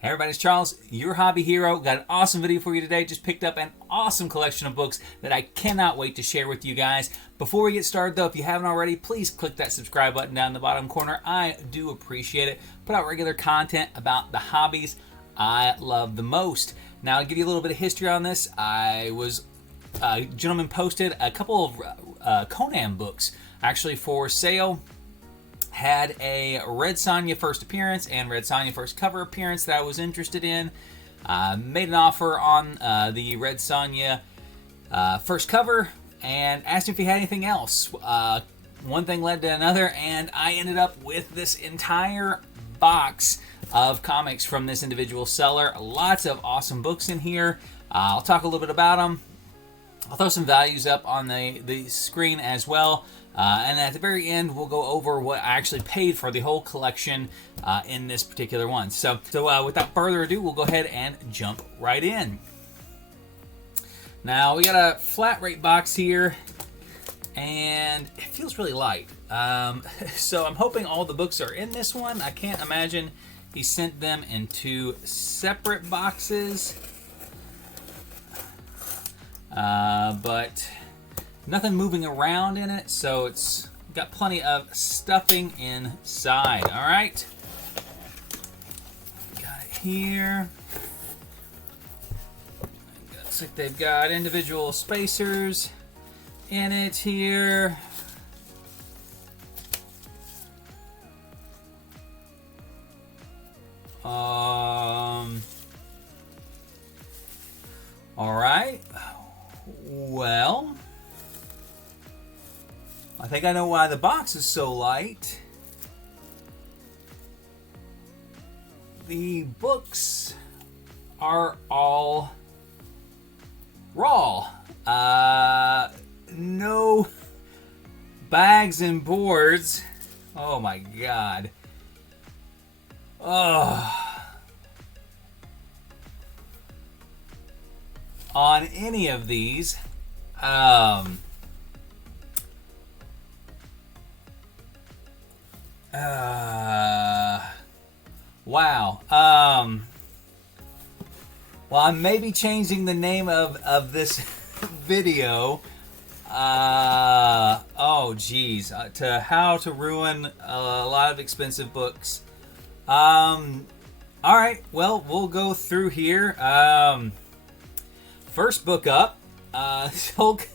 Hey everybody, it's Charles, your hobby hero. Got an awesome video for you today. Just picked up an awesome collection of books that I cannot wait to share with you guys. Before we get started though, if you haven't already, please click that subscribe button down in the bottom corner. I do appreciate it. Put out regular content about the hobbies I love the most. Now, I'll give you a little bit of history on this. A gentleman posted a couple of Conan books actually for sale. Had a Red Sonja first appearance and Red Sonja first cover appearance that I was interested in. Made an offer on the Red Sonja first cover and asked him if he had anything else. One thing led to another, and I ended up with this entire box of comics from this individual seller. Lots of awesome books in here. I'll talk a little bit about them. I'll throw some values up on the screen as well. And at the very end, we'll go over what I actually paid for the whole collection in this particular one. So without further ado, we'll go ahead and jump right in. Now, we got a flat rate box here, and it feels really light. So I'm hoping all the books are in this one. I can't imagine he sent them in two separate boxes. But nothing moving around in it, so it's got plenty of stuffing inside. All right, got it here. Looks like they've got individual spacers in it here. All right. Well, I think I know why the box is so light. The books are all raw. No bags and boards. Oh my God. On any of these. Wow. Well, I may be changing the name of this video. Oh, geez. To how to ruin a lot of expensive books. All right. Well, we'll go through here. First book up. Hulk.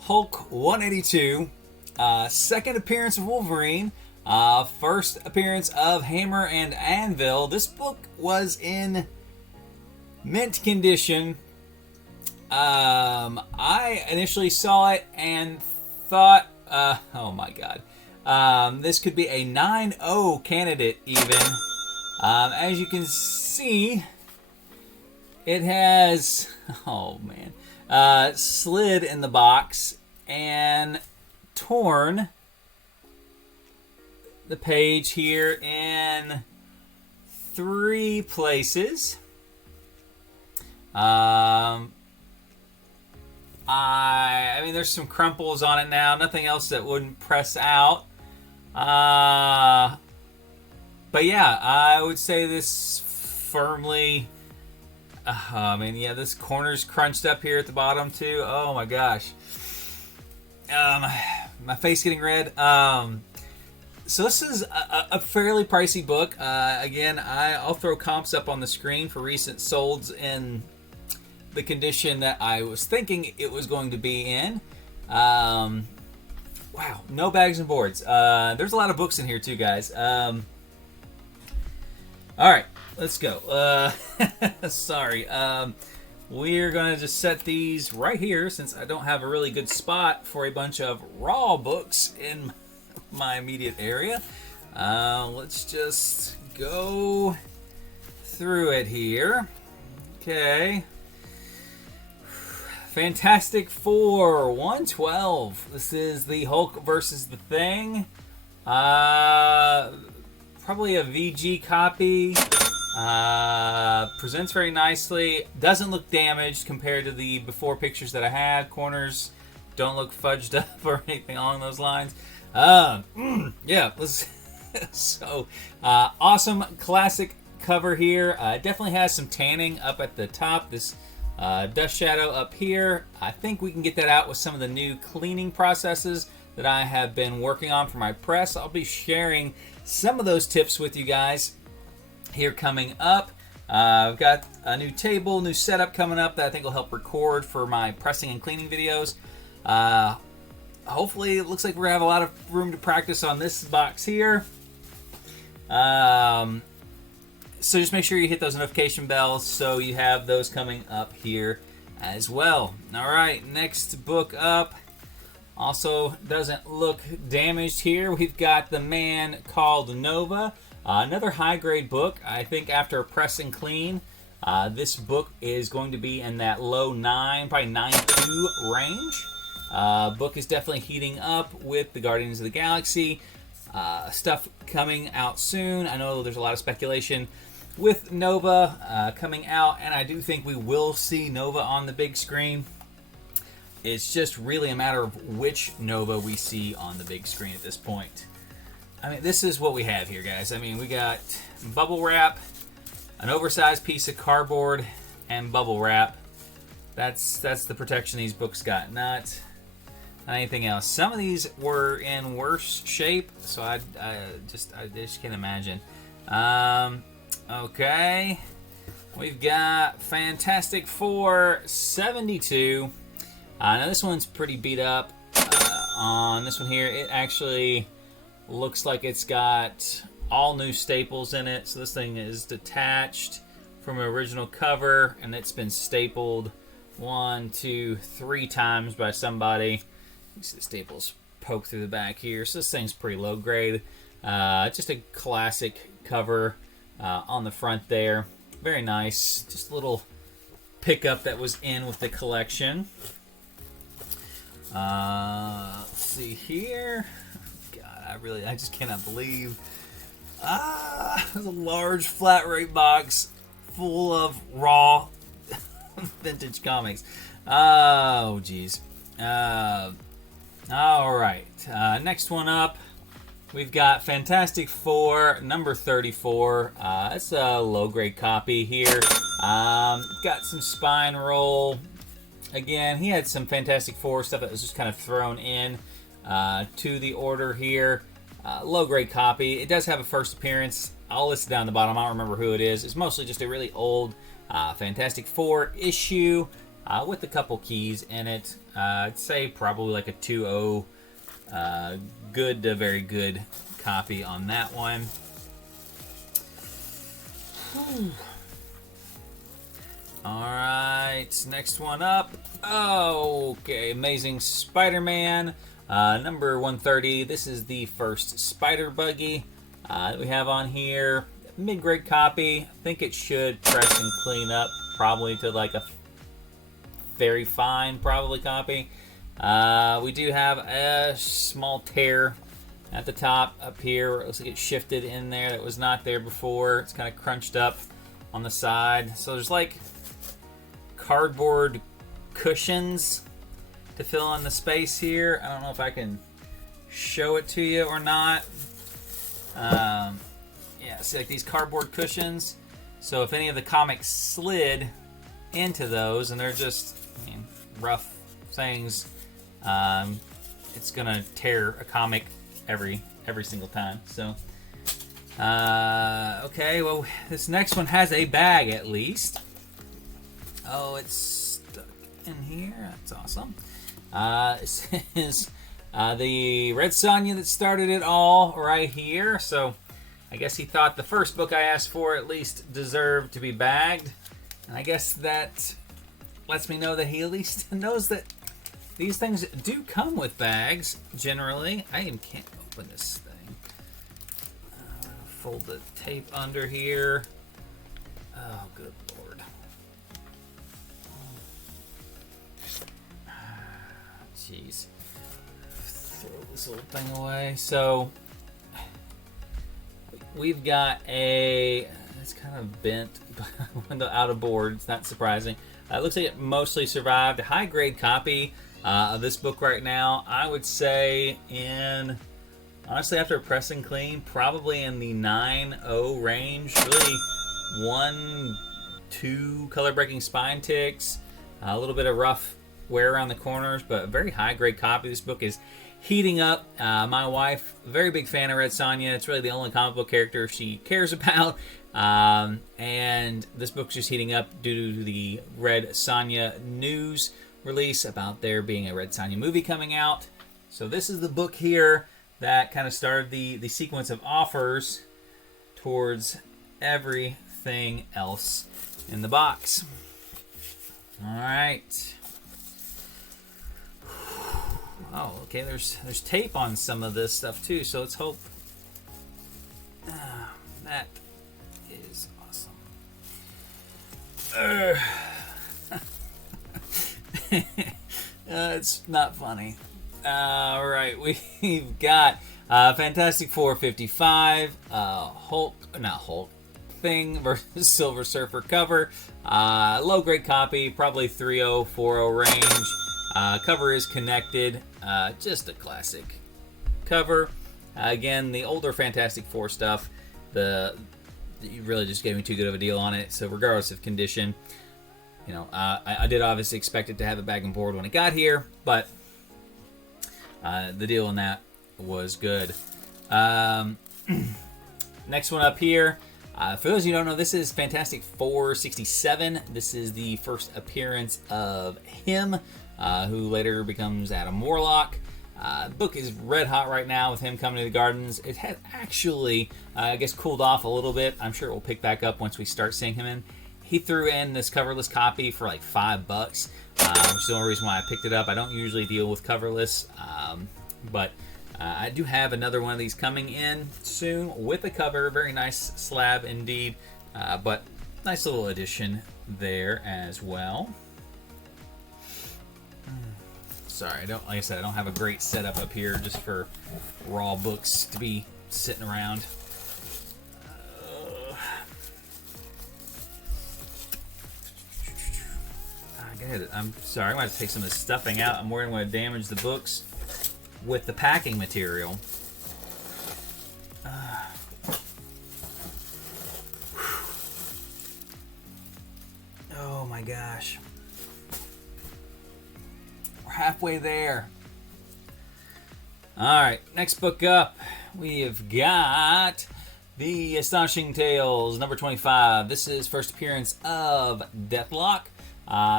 Hulk 182, second appearance of Wolverine, first appearance of Hammer and Anvil. This book was in mint condition. I initially saw it and thought, oh my God, this could be a 9.0 candidate even. As you can see, it has, oh man, slid in the box and torn the page here in 3 places. I mean, there's some crumples on it now. Nothing else that wouldn't press out. But yeah, I would say this firmly. I mean, yeah, this corner's crunched up here at the bottom too. Oh my gosh. My face getting red. So this is a fairly pricey book. Again, I'll throw comps up on the screen for recent solds in the condition that I was thinking it was going to be in. Wow, no bags and boards. There's a lot of books in here too, guys. All right, let's go. Sorry. We're going to just set these right here since I don't have a really good spot for a bunch of raw books in my immediate area. Let's just go through it here. Okay. Fantasticfour 112. This is the Hulk versus the Thing. Probably a VG copy. Presents very nicely. Doesn't look damaged compared to the before pictures that I had. Corners don't look fudged up or anything along those lines. Yeah, let's so awesome classic cover here. Definitely has some tanning up at the top. This dust shadow up here. I think we can get that out with some of the new cleaning processes that I have been working on for my press. I'll be sharing some of those tips with you guys here coming up. I've got a new table, new setup coming up that I think will help record for my pressing and cleaning videos. Hopefully, it looks like we're going to have a lot of room to practice on this box here. So just make sure you hit those notification bells so you have those coming up here as well. All right, next book up. Also doesn't look damaged here. We've got The Man Called Nova. Another high-grade book. I think after press and clean, this book is going to be in that low 9, probably 9.2 range. Book is definitely heating up with the Guardians of the Galaxy stuff coming out soon. I know there's a lot of speculation with Nova coming out, and I do think we will see Nova on the big screen. It's just really a matter of which Nova we see on the big screen at this point. I mean, this is what we have here, guys. I mean, we got bubble wrap, an oversized piece of cardboard, and bubble wrap. That's the protection these books got, not anything else. Some of these were in worse shape, so I just can't imagine. Okay, we've got Fantasticfour 72. Now this one's pretty beat up. On this one here, it actually looks like it's got all new staples in it. So this thing is detached from an original cover, and it's been stapled 1, 2, 3 times by somebody. You see the staples poke through the back here. So this thing's pretty low grade. Just a classic cover on the front there. Very nice. Just a little pickup that was in with the collection. Let's see here. God, I just cannot believe. There's a large flat rate box full of raw vintage comics. Oh, geez. All right. Next one up, we've got Fantasticfour number 34. It's a low grade copy here. Got some spine roll. Again, he had some Fantasticfour stuff that was just kind of thrown in to the order here. Low grade copy. It does have a first appearance. I'll list it down the bottom. I don't remember who it is. It's mostly just a really old Fantasticfour issue with a couple keys in it. I'd say probably like a 2.0 good to very good copy on that one. Whew. Alright, next one up. Okay, Amazing Spider-Man, number 130. This is the first Spider Buggy that we have on here. Mid-grade copy. I think it should press and clean up probably to like a very fine probably copy. We do have a small tear at the top up here. It looks like it shifted in there. That was not there before. It's kind of crunched up on the side. So there's like cardboard cushions to fill in the space here. I don't know if I can show it to you or not. Yeah, see like these cardboard cushions. So if any of the comics slid into those, and they're just rough things, it's gonna tear a comic every single time. So okay, well this next one has a bag at least. Oh, it's stuck in here. That's awesome. This is the Red Sonja that started it all right here. So I guess he thought the first book I asked for at least deserved to be bagged. And I guess that lets me know that he at least knows that these things do come with bags, generally. I even can't open this thing. Fold the tape under here. Oh, good Lord. Jeez. Throw this little thing away. So, we've got it's kind of bent, out of board. It's not surprising. It looks like it mostly survived. A high-grade copy of this book right now. I would say in Honestly, after pressing clean, probably in the 9.0 range. Really, 1, 2 color breaking spine ticks, a little bit of rough wear around the corners, but a very high grade copy. This book is heating up. My wife, very big fan of Red Sonja. It's really the only comic book character she cares about. And this book's just heating up due to the Red Sonja news release about there being a Red Sonja movie coming out. So this is the book here that kind of started the sequence of offers towards everything else in the box. All right. Oh, okay. There's tape on some of this stuff too, so let's hope that is awesome. It's not funny. All right, we've got Fantastic Four 55, Thing versus Silver Surfer cover. Low grade copy, probably 3.0, 4.0 range. Cover is connected. Just a classic cover. Again, the older Fantastic Four stuff, you really just gave me too good of a deal on it. So regardless of condition, you know, I did obviously expect it to have a bag and board when it got here, but the deal on that was good. Next one up here. For those of you who don't know, this is Fantastic Four 67. This is the first appearance of him, who later becomes Adam Warlock. The book is red hot right now with him coming to the gardens. It has actually, I guess, cooled off a little bit. I'm sure it will pick back up once we start seeing him in. He threw in this coverless copy for like $5, which is the only reason why I picked it up. I don't usually deal with coverless, but I do have another one of these coming in soon with a cover. Very nice slab indeed, but nice little addition there as well. Sorry, like I said, I don't have a great setup up here just for raw books to be sitting around. I'm sorry, I'm going to have to take some of this stuffing out. I'm worried I'm going to damage the books with the packing material. Oh my gosh. We're halfway there. Alright, next book up, we have got the Astonishing Tales, number 25. This is first appearance of Deathlock.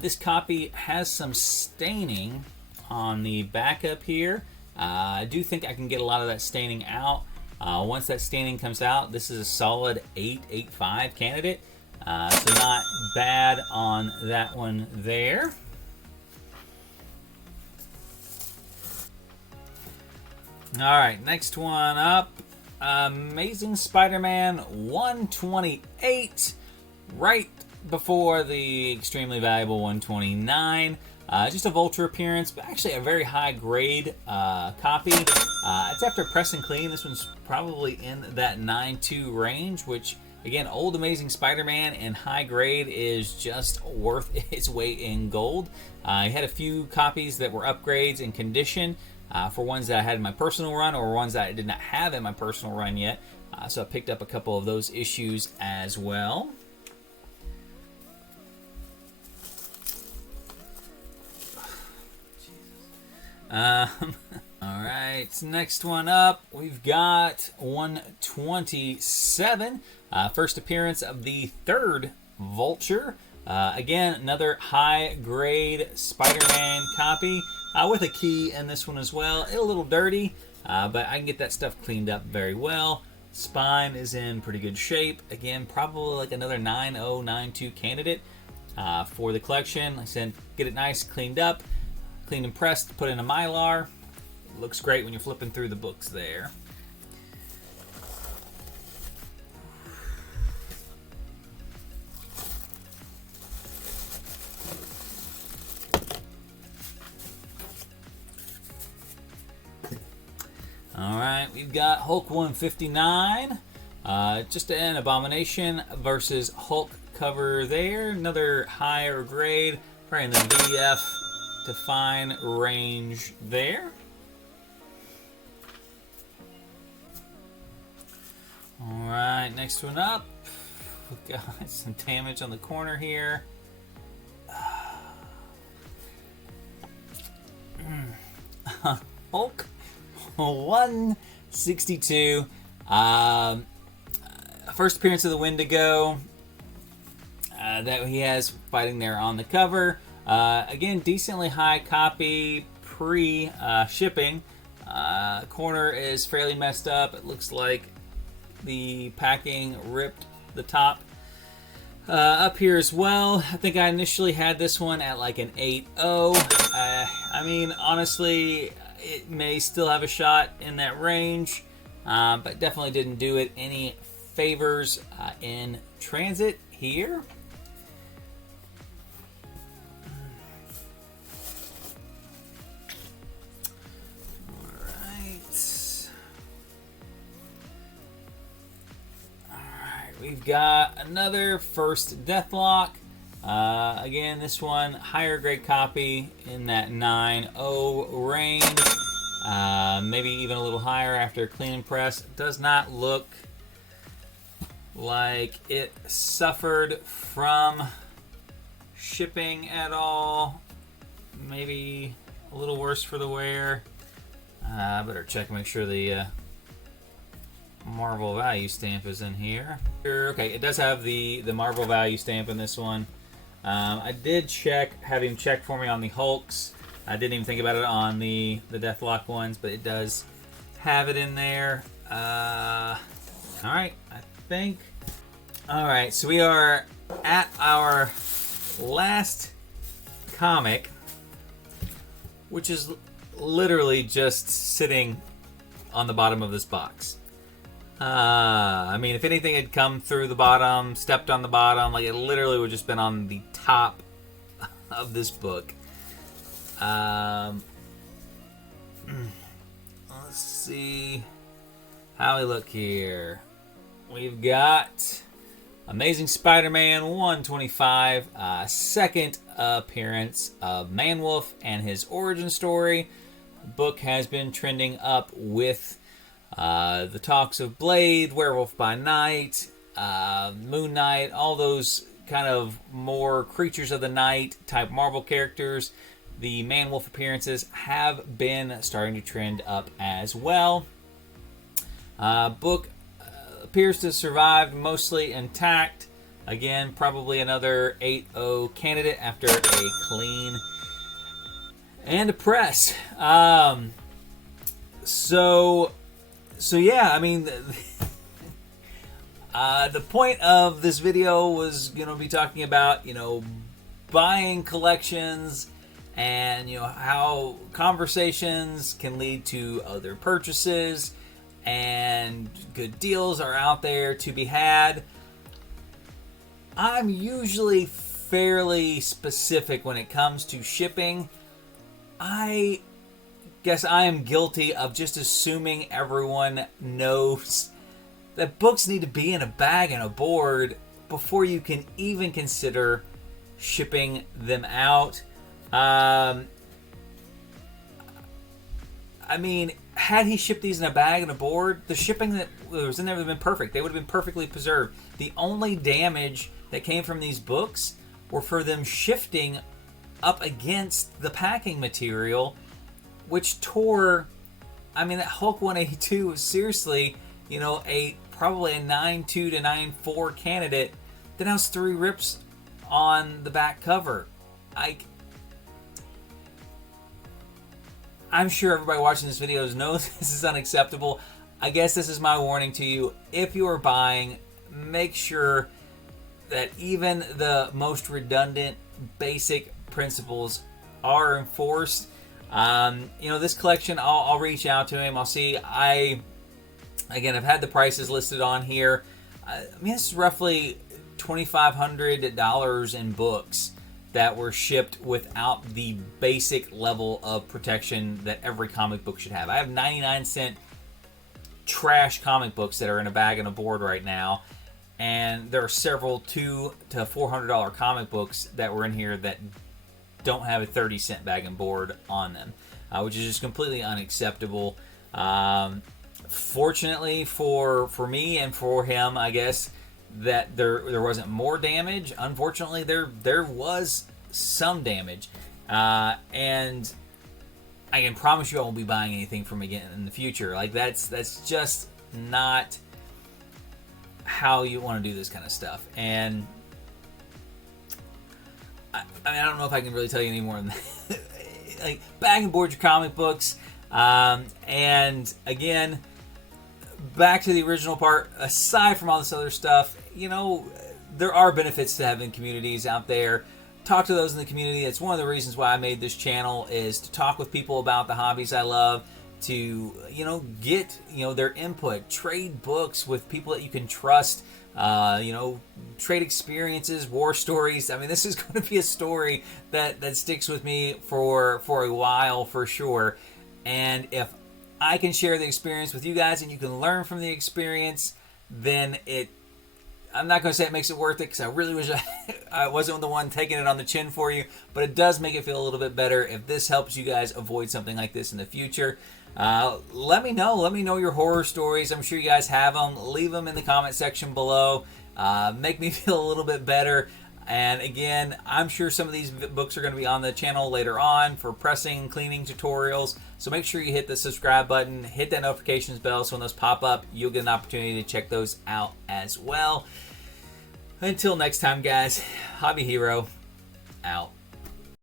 This copy has some staining on the back up here. I do think I can get a lot of that staining out. Once that staining comes out, this is a solid 8.85 candidate. So not bad on that one there. Alright, next one up. Amazing Spider-Man 128. Right before the extremely valuable 129. Just a Vulture appearance, but actually a very high grade copy. It's after press and clean. This one's probably in that 9.2 range, which again, old Amazing Spider-Man in high grade is just worth its weight in gold. I had a few copies that were upgrades in condition for ones that I had in my personal run or ones that I did not have in my personal run yet. So I picked up a couple of those issues as well. Alright, next one up, we've got 127. First appearance of the third Vulture. Again, another high grade Spider-Man copy with a key in this one as well. It's a little dirty, but I can get that stuff cleaned up very well. Spine is in pretty good shape. Again, probably like another 9.0, 9.2 candidate for the collection. Like I said, get it nice, cleaned up. Cleaned and pressed, put in a Mylar. Looks great when you're flipping through the books there. Alright, we've got Hulk 159. Just an Abomination versus Hulk cover there. Another higher grade, probably in the VF Define range there. Alright, next one up. We've got some damage on the corner here. Hulk 162. First appearance of the Wendigo that he has fighting there on the cover. Again, decently high copy pre-shipping. Corner is fairly messed up. It looks like the packing ripped the top up here as well. I think I initially had this one at like an 8.0. I mean, honestly, it may still have a shot in that range, but definitely didn't do it any favors in transit here. We've got another first Deathlock. Again, this one, higher grade copy in that 9.0 range. Maybe even a little higher after clean and press. Does not look like it suffered from shipping at all. Maybe a little worse for the wear. Better check and make sure the Marvel value stamp is in here. Okay, it does have the Marvel value stamp in this one. I did check, have him check for me on the Hulks. I didn't even think about it on the Deathlock ones, but it does have it in there. Alright, I think. Alright, so we are at our last comic, which is literally just sitting on the bottom of this box. I mean, if anything had come through the bottom, stepped on the bottom, like it literally would just been on the top of this book. Let's see how we look here. We've got Amazing Spider-Man 125, second appearance of Man-Wolf and his origin story. The book has been trending up with the talks of Blade, Werewolf by Night, Moon Knight, all those kind of more creatures of the night type Marvel characters. The Man-Wolf appearances have been starting to trend up as well. Book appears to have survived mostly intact. Again, probably another 8.0 candidate after a clean and a press. So yeah, I mean, the point of this video was going to be talking about, buying collections and, how conversations can lead to other purchases and good deals are out there to be had. I'm usually fairly specific when it comes to shipping. I guess I am guilty of just assuming everyone knows that books need to be in a bag and a board before you can even consider shipping them out. I mean, had he shipped these in a bag and a board, the shipping that was in there would have been perfect. They would have been perfectly preserved. The only damage that came from these books were for them shifting up against the packing material, which tore. I mean, that Hulk 182 was seriously, probably a 9.2 to 9.4 candidate that has 3 rips on the back cover. I'm sure everybody watching this video knows this is unacceptable. I guess this is my warning to you. If you are buying, make sure that even the most redundant, basic principles are enforced. This collection, I'll reach out to him. I'll see. I've had the prices listed on here. This is roughly $2,500 in books that were shipped without the basic level of protection that every comic book should have. I have 99-cent trash comic books that are in a bag and a board right now, and there are several $200 to $400 comic books that were in here that don't have a 30-cent bag and board on them, which is just completely unacceptable. Fortunately for me and for him, I guess, that there wasn't more damage. Unfortunately, there was some damage, and I can promise you I won't be buying anything from him again in the future. Like, that's just not how you want to do this kind of stuff. And I mean, I don't know if I can really tell you any more than that. Like, bag and board your comic books. And again, back to the original part, aside from all this other stuff, you know, there are benefits to having communities out there. Talk to those in the community. That's one of the reasons why I made this channel, is to talk with people about the hobbies I love, to, you know, get, you know, their input, trade books with people that you can trust, you know, trade experiences, war stories. I mean, this is going to be a story that sticks with me for a while, for sure. And if I can share the experience with you guys and you can learn from the experience, then I'm not going to say it makes it worth it, because I really wish I wasn't the one taking it on the chin for you, but it does make it feel a little bit better if this helps you guys avoid something like this in the future. Let me know your horror stories. I'm sure you guys have them. Leave them in the comment section below. Make me feel a little bit better. And again, I'm sure some of these books are going to be on the channel later on for pressing, cleaning tutorials. So make sure you hit the subscribe button, hit that notifications bell, so when those pop up, you'll get an opportunity to check those out as well. Until next time, guys, Hobby Hero, out.